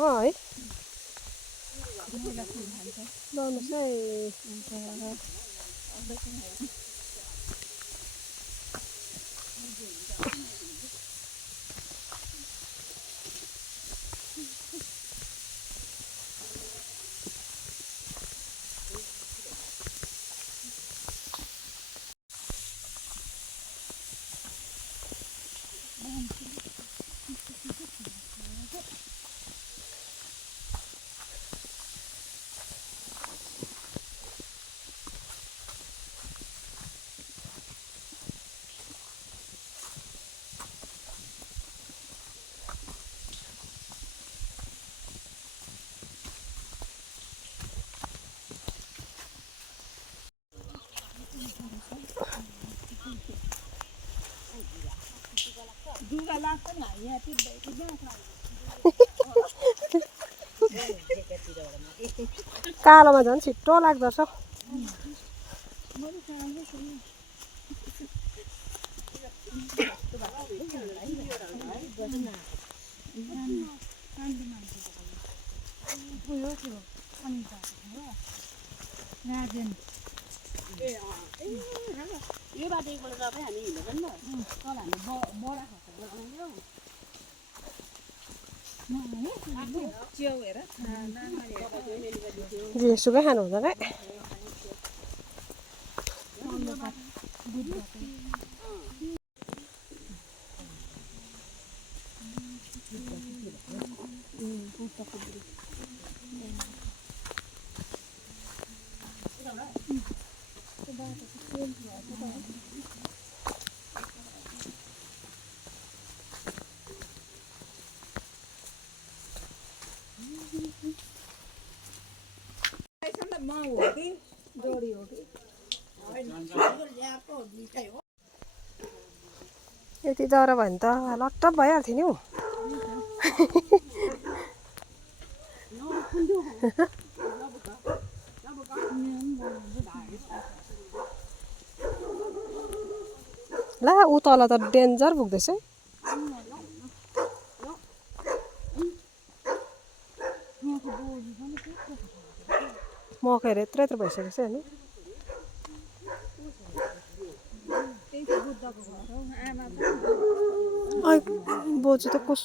है लाउनुहोस् है कालोमा झन् छिट्टो लाग्दछ यो बाटोबाट तपाईँ हामी हिँड्नु पनि तल हामी बडा जेसुकै खानु हुँदैन है यति डर भयो भने त लट्टप भइहाल्थ्यो नि हौ ला ऊ तल त डेन्जर पुग्दैछ है मकै यत्रो यत्रो भइसकेको छ होइन बोजू त कस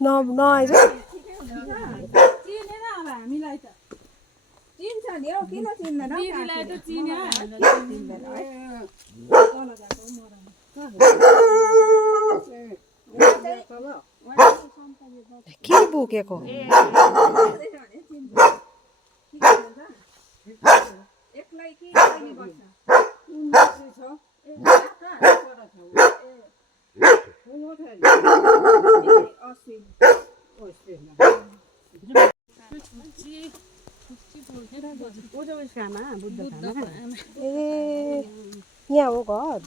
नआइज हामीलाई त चिन्छ नि हौ किन चिन्दैन के बोकेको एक्लै कि ए यहाँ हो घर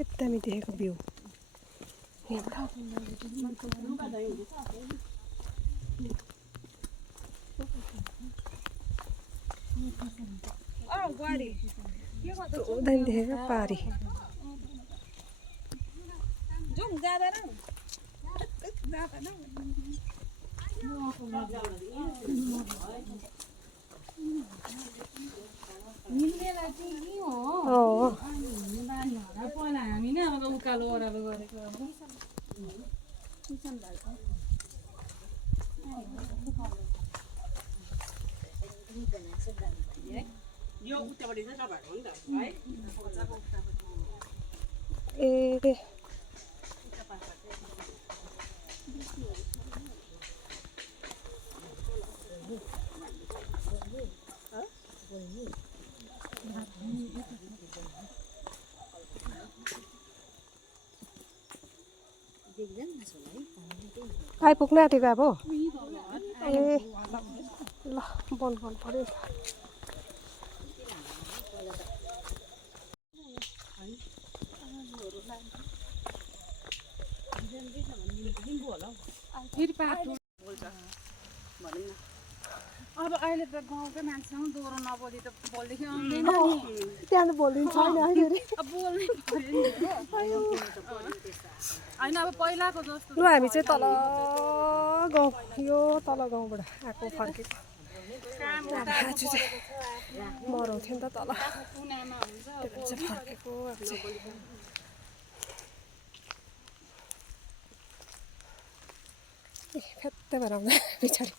एकदमै देखेको भ्यू देखेको पारी पहिला हामी नै अब उकालो ओह्रालो गरेको यो उतापट्टि चाहिँ तपाईँहरूको हो नि त है ए आइपुग्न आँटेको अब ए ल बन्द गर्नु पर्यो फेरि पाठ बोल्छ भनौँ न अब अहिले त गाउँकै मान्छेसँग दोहोरो नबोली त बोल्दैछ आउँदैन नि त्यहाँ त बोलिदिन्छ छैन फेरि अब बोल्नै पर्यो नि होइन अब पहिलाको जस्तो लु हामी चाहिँ तल गाउँ यो तल गाउँबाट आएको फर्केको आज चाहिँ मराउँथ्यो नि त तल कुनामा हुन्छ त्यो चाहिँ फर्केको अब चाहिँ फ्यात्तै भएर आउँदा पछाडि